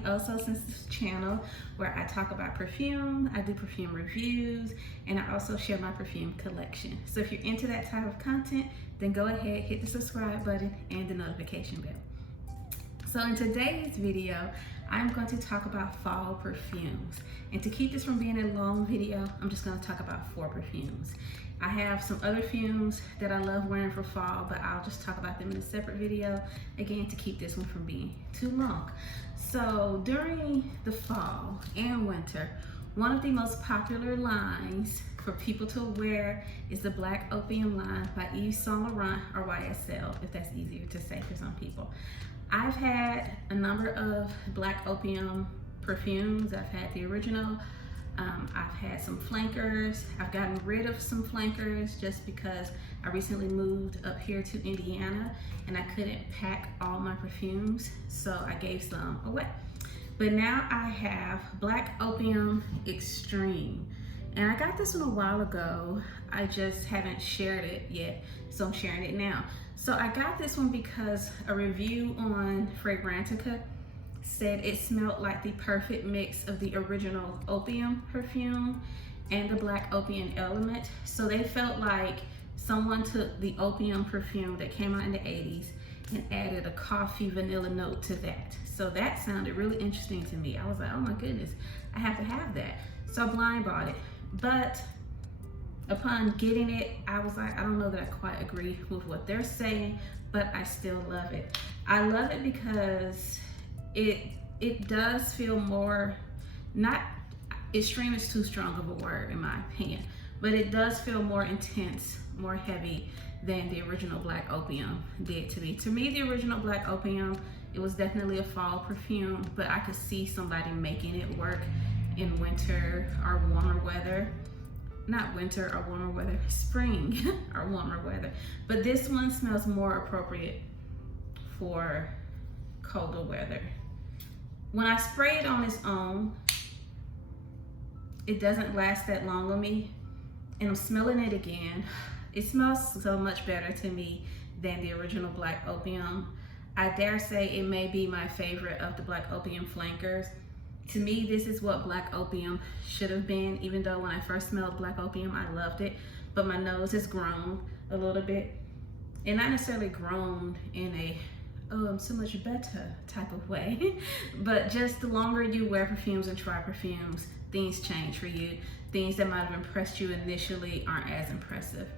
the Also Sensitive channel where I talk about perfume, I do perfume reviews, and I also share my perfume collection. So if you're into that type of content, then go ahead, hit the subscribe button and the notification bell. So in today's video, I'm going to talk about fall perfumes. And to keep this from being a long video, I'm just going to talk about 4 perfumes. I have some other perfumes that I love wearing for fall, but I'll just talk about them in a separate video, again, to keep this one from being too long. So during the fall and winter, one of the most popular lines for people to wear is the Black Opium line by Yves Saint Laurent, or YSL, if that's easier to say for some people. I've had a number of Black Opium perfumes. I've had the original. I've had some flankers. I've gotten rid of some flankers just because I recently moved up here to Indiana and I couldn't pack all my perfumes, so I gave some away. But now I have Black Opium Extreme. And I got this one a while ago. I just haven't shared it yet, so I'm sharing it now. So I got this one because a review on Fragrantica said it smelled like the perfect mix of the original Opium perfume and the Black Opium element. So they felt like someone took the Opium perfume that came out in the 80s and added a coffee vanilla note to that. So that sounded really interesting to me. I was like, oh my goodness, I have to have that. So I blind bought it. But upon getting it, I was like, I don't know that I quite agree with what they're saying, but I still love it. I love it because it does feel more, not extreme is too strong of a word in my opinion, but it does feel more intense, more heavy than the original Black Opium did to me. To me, the original Black Opium, it was definitely a fall perfume, but I could see somebody making it work in winter or warmer weather. Not winter or warmer weather, spring or warmer weather. But this one smells more appropriate for colder weather. When I spray it on its own, it doesn't last that long on me. And I'm smelling it again. It smells so much better to me than the original Black Opium. I dare say it may be my favorite of the Black Opium flankers. To me, this is what Black Opium should have been, even though when I first smelled Black Opium, I loved it. But my nose has grown a little bit. And not necessarily grown in a, oh, I'm so much better type of way. But just the longer you wear perfumes and try perfumes, things change for you. Things that might have impressed you initially aren't as impressive.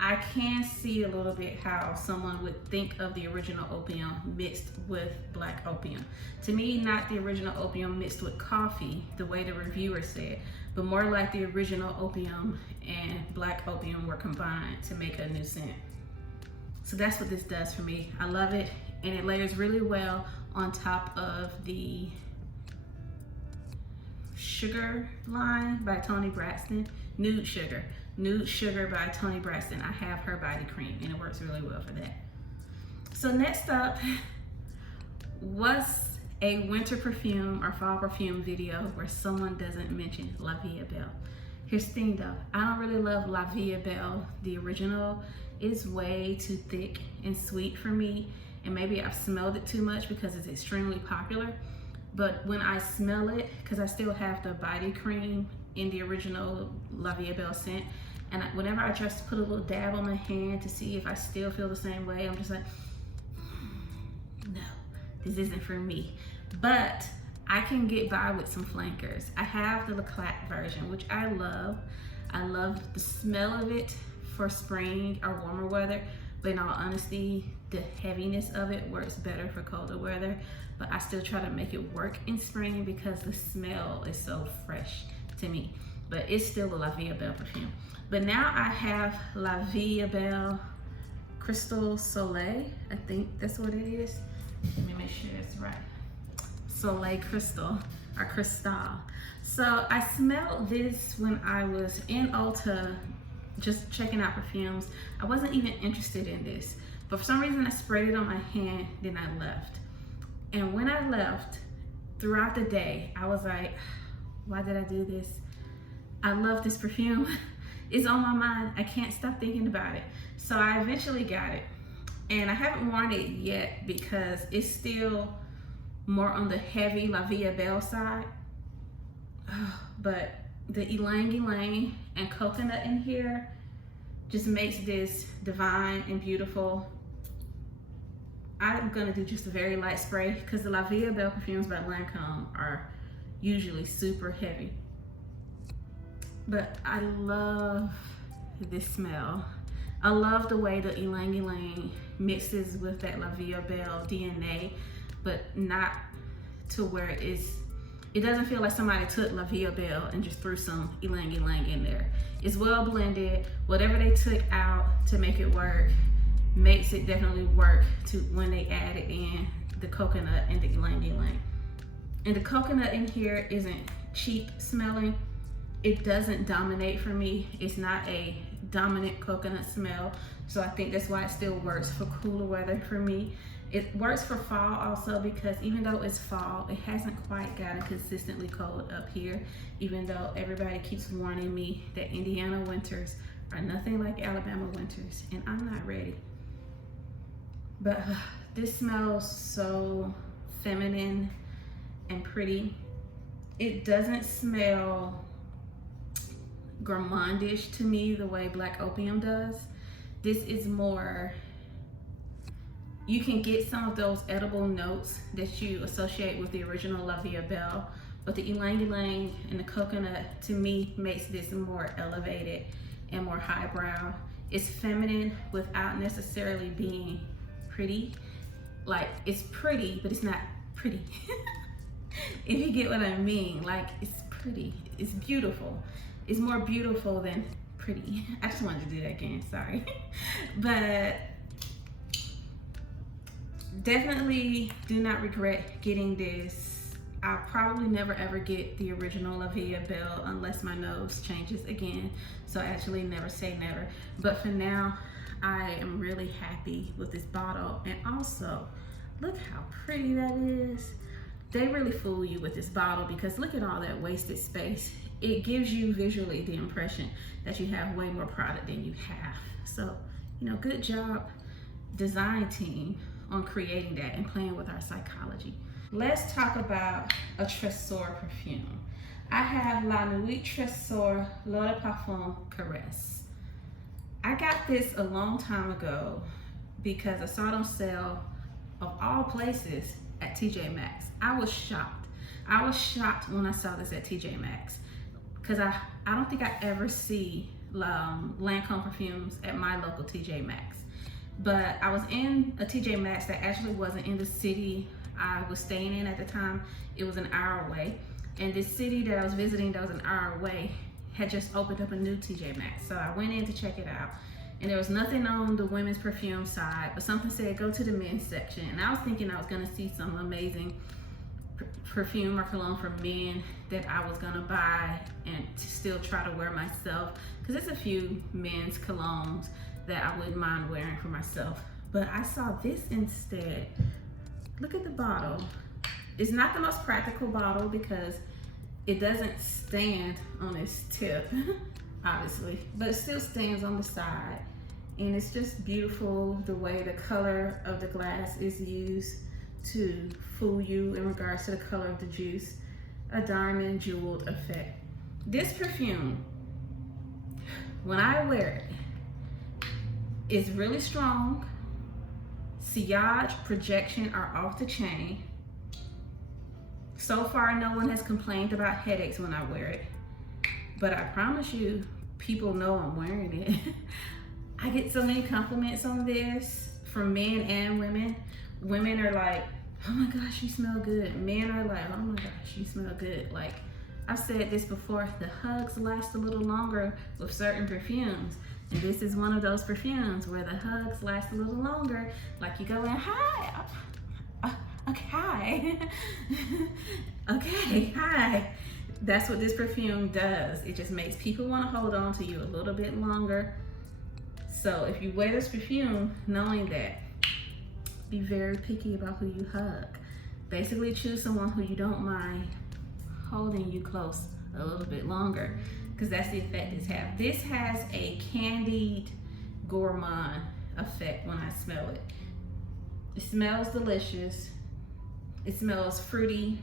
I can see a little bit how someone would think of the original Opium mixed with Black Opium. To me, not the original Opium mixed with coffee, the way the reviewer said, but more like the original Opium and Black Opium were combined to make a new scent. So that's what this does for me. I love it, and it layers really well on top of the Sugar line by Toni Braxton, Nude Sugar by Toni Braxton. I have her body cream and it works really well for that. So next up was a winter perfume or fall perfume video where someone doesn't mention La Vie Est Belle. Here's the thing though, I don't really love La Vie Est Belle, the original. It's way too thick and sweet for me, and maybe I've smelled it too much because it's extremely popular. But when I smell it, because I still have the body cream in the original La Vie Est Belle scent, and whenever I just put a little dab on my hand to see if I still feel the same way, I'm just like, no, this isn't for me. But I can get by with some flankers. I have the Leclerc version, which I love. I love the smell of it for spring or warmer weather, but in all honesty, the heaviness of it works better for colder weather. But I still try to make it work in spring because the smell is so fresh to me. But it's still a La Vie Est Belle perfume. But now I have La Vie Est Belle Crystal Soleil. I think that's what it is. Let me make sure it's right. Soleil Crystal or Cristal. So I smelled this when I was in Ulta just checking out perfumes. I wasn't even interested in this, but for some reason I sprayed it on my hand, then I left. And when I left, throughout the day, I was like, why did I do this? I love this perfume. It's on my mind. I can't stop thinking about it. So I eventually got it. And I haven't worn it yet because it's still more on the heavy La Vie Est Belle side. But the ylang ylang and coconut in here just makes this divine and beautiful. I'm gonna do just a very light spray because the La Vie Est Belle perfumes by Lancôme are usually super heavy. But I love this smell. I love the way the ylang ylang mixes with that La Vie Est Belle DNA, but not to where it doesn't feel like somebody took La Vie Est Belle and just threw some ylang ylang in there. It's well blended. Whatever they took out to make it work makes it definitely work to when they added in the coconut and the ylang ylang. And the coconut in here isn't cheap smelling. It doesn't dominate for me. It's not a dominant coconut smell. So I think that's why it still works for cooler weather for me. It works for fall also because even though it's fall, it hasn't quite gotten consistently cold up here, even though everybody keeps warning me that Indiana winters are nothing like Alabama winters, and I'm not ready. But this smells so feminine and pretty. It doesn't smell gourmandish to me the way Black Opium does. This is more, you can get some of those edible notes that you associate with the original La Vie Est Belle, but the ylang ylang and the coconut to me makes this more elevated and more highbrow. It's feminine without necessarily being pretty. Like, it's pretty, but it's not pretty. If you get what I mean, like, it's pretty, it's beautiful. It's more beautiful than pretty. I just wanted to do that again, sorry. But definitely do not regret getting this. I'll probably never ever get the original La Vie Est Belle unless my nose changes again. So I actually never say never. But for now, I am really happy with this bottle. And also, look how pretty that is. They really fool you with this bottle because look at all that wasted space. It gives you visually the impression that you have way more product than you have. So, you know, good job, design team, on creating that and playing with our psychology. Let's talk about a Tresor perfume. I have La Nuit Tresor L'Eau de Parfum Caresse. I got this a long time ago because I saw it on sale of all places at TJ Maxx. I was shocked. I was shocked when I saw this at TJ Maxx because I don't think I ever see Lancôme perfumes at my local TJ Maxx. But I was in a TJ Maxx that actually wasn't in the city I was staying in at the time. It was an hour away. And this city that I was visiting that was an hour away had just opened up a new TJ Maxx. So I went in to check it out. And there was nothing on the women's perfume side, but something said go to the men's section. And I was thinking I was gonna see some amazing perfume or cologne for men that I was gonna buy and to still try to wear myself. Cause there's a few men's colognes that I wouldn't mind wearing for myself. But I saw this instead. Look at the bottle. It's not the most practical bottle because it doesn't stand on its tip, obviously, but it still stands on the side. And it's just beautiful the way the color of the glass is used to fool you in regards to the color of the juice. A diamond jeweled effect. This perfume, when I wear it, is really strong. Sillage, projection are off the chain. So far, no one has complained about headaches when I wear it. But I promise you, people know I'm wearing it. I get so many compliments on this from men and women. Women are like, oh my gosh, you smell good. Men are like, oh my gosh, you smell good. Like, I've said this before, the hugs last a little longer with certain perfumes. And this is one of those perfumes where the hugs last a little longer. Like you go in, hi, okay, hi. Okay, hi. That's what this perfume does. It just makes people want to hold on to you a little bit longer. So if you wear this perfume, knowing that, be very picky about who you hug. Basically choose someone who you don't mind holding you close a little bit longer, because that's the effect this has. This has a candied gourmand effect when I smell it. It smells delicious. It smells fruity,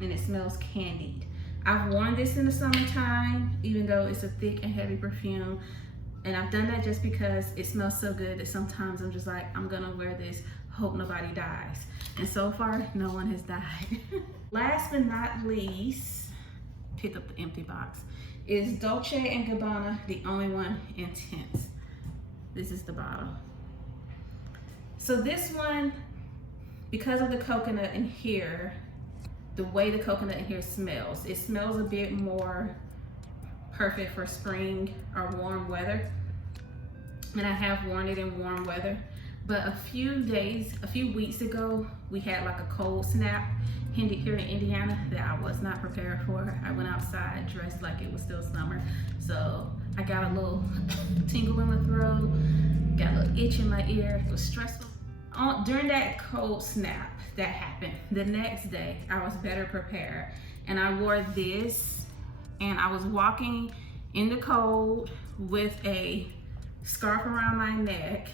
and it smells candied. I've worn this in the summertime, even though it's a thick and heavy perfume. And I've done that just because it smells so good that sometimes I'm just like, I'm gonna wear this, hope nobody dies. And so far, no one has died. Last but not least, pick up the empty box, is Dolce & Gabbana, the only one intense. This is the bottle. So this one, because of the coconut in here, the way the coconut in here smells, it smells a bit more perfect for spring or warm weather. And I have worn it in warm weather. But a few weeks ago, we had like a cold snap here in Indiana that I was not prepared for. I went outside dressed like it was still summer. So I got a little tingle in my throat, got a little itch in my ear. It was stressful. During that cold snap that happened, the next day I was better prepared, and I wore this, and I was walking in the cold with a scarf around my neck,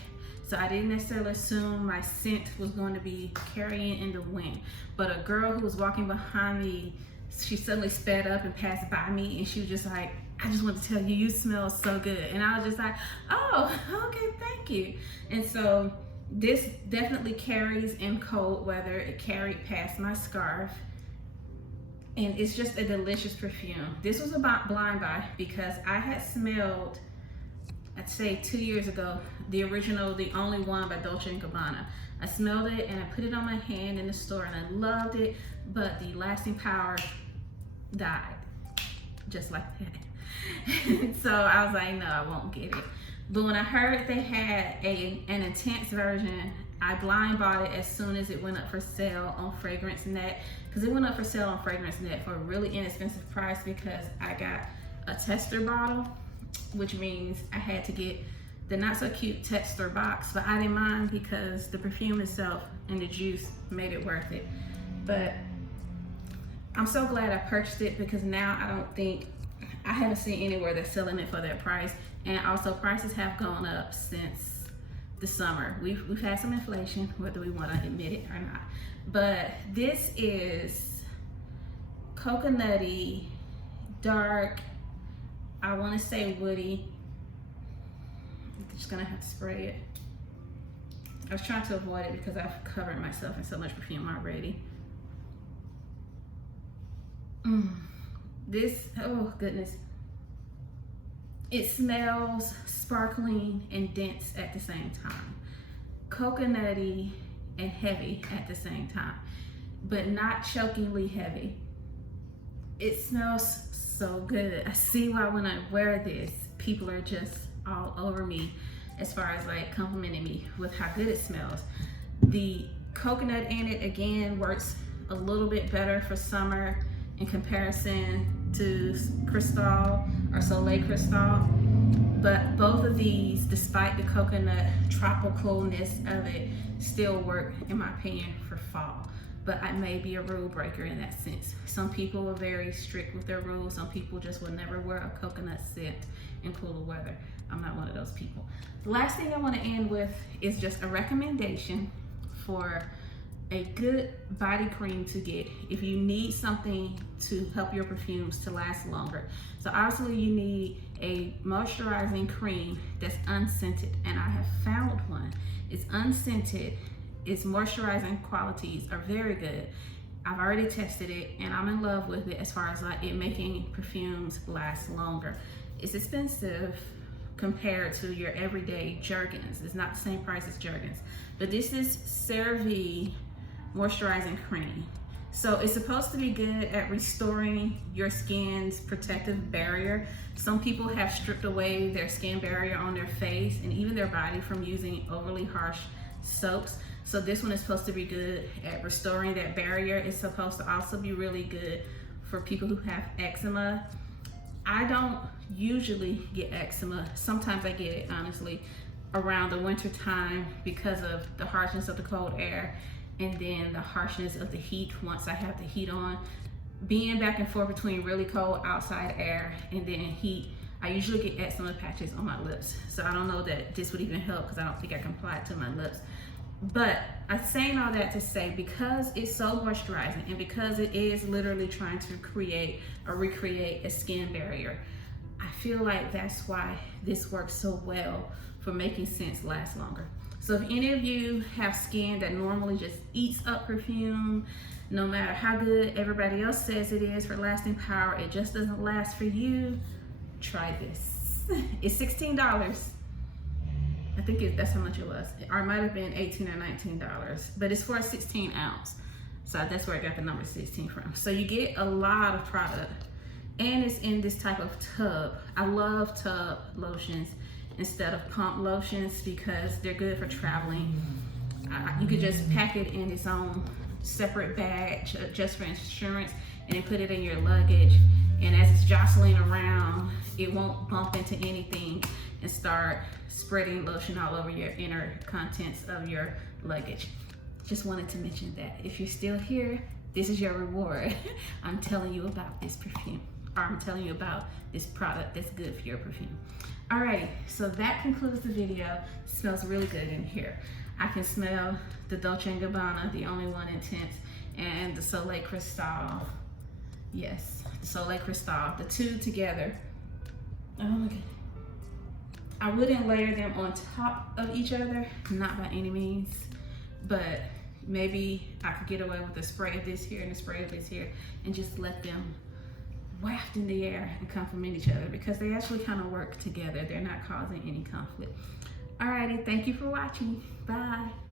so I didn't necessarily assume my scent was going to be carrying in the wind. But a girl who was walking behind me, she suddenly sped up and passed by me, and she was just like, I just want to tell you, you smell so good. And I was just like, oh, okay, thank you. And so this definitely carries in cold weather. It carried past my scarf, and it's just a delicious perfume. This was about blind buy because I had smelled, I'd say 2 years ago, the original, the only one by Dolce & Gabbana. I smelled it and I put it on my hand in the store and I loved it, but the lasting power died, just like that. So I was like, no, I won't get it. But when I heard they had an intense version, I blind bought it as soon as it went up for sale on Fragrance Net, because it went up for sale on Fragrance Net for a really inexpensive price because I got a tester bottle, which means I had to get the not so cute tester box, but I didn't mind because the perfume itself and the juice made it worth it. But I'm so glad I purchased it because now I haven't seen anywhere that's selling it for that price. And also prices have gone up since the summer. We've had some inflation, whether we want to admit it or not. But this is coconutty, dark, I want to say woody. I'm just gonna have to spray it. I was trying to avoid it because I've covered myself in so much perfume already. This, oh goodness. It smells sparkling and dense at the same time. Coconutty and heavy at the same time, but not chokingly heavy. It smells so good. I see why when I wear this, people are just all over me as far as like complimenting me with how good it smells. The coconut in it again works a little bit better for summer in comparison to Cristal or Soleil Cristal. But both of these, despite the coconut tropicalness of it, still work, in my opinion, for fall. But I may be a rule breaker in that sense. Some people are very strict with their rules. Some people just will never wear a coconut scent in cooler weather. I'm not one of those people. The last thing I want to end with is just a recommendation for a good body cream to get if you need something to help your perfumes to last longer. So obviously you need a moisturizing cream that's unscented, and I have found one. It's unscented. Its moisturizing qualities are very good. I've already tested it and I'm in love with it as far as like it making perfumes last longer. It's expensive compared to your everyday Jergens. It's not the same price as Jergens, but this is Cerave moisturizing cream. So it's supposed to be good at restoring your skin's protective barrier. Some people have stripped away their skin barrier on their face and even their body from using overly harsh soaps. So this one is supposed to be good at restoring that barrier. It's supposed to also be really good for people who have eczema. I don't usually get eczema. Sometimes I get it, honestly, around the winter time because of the harshness of the cold air and then the harshness of the heat once I have the heat on. Being back and forth between really cold outside air and then heat, I usually get eczema patches on my lips. So I don't know that this would even help because I don't think I can apply it to my lips. But I'm saying all that to say, because it's so moisturizing and because it is literally trying to create or recreate a skin barrier, I feel like that's why this works so well for making scents last longer. So if any of you have skin that normally just eats up perfume, no matter how good everybody else says it is for lasting power, it just doesn't last for you, try this. It's $16. I think that's how much it was. Or it might have been $18 or $19, but it's for a 16 ounce. So that's where I got the number 16 from. So you get a lot of product, and it's in this type of tub. I love tub lotions instead of pump lotions because they're good for traveling. You could just pack it in its own separate bag just for insurance, and then put it in your luggage. And as it's jostling around, it won't bump into anything and start spreading lotion all over your inner contents of your luggage. Just wanted to mention that. If you're still here, this is your reward. I'm telling you about this perfume, or I'm telling you about this product that's good for your perfume. Alrighty, so that concludes the video. It smells really good in here. I can smell the Dolce Gabbana, the only one intense, and the Soleil Cristal. Yes, the Soleil Cristal, the two together. Oh my God. I wouldn't layer them on top of each other, not by any means, but maybe I could get away with a spray of this here and a spray of this here and just let them waft in the air and complement each other, because they actually kind of work together. They're not causing any conflict. Alrighty, thank you for watching. Bye.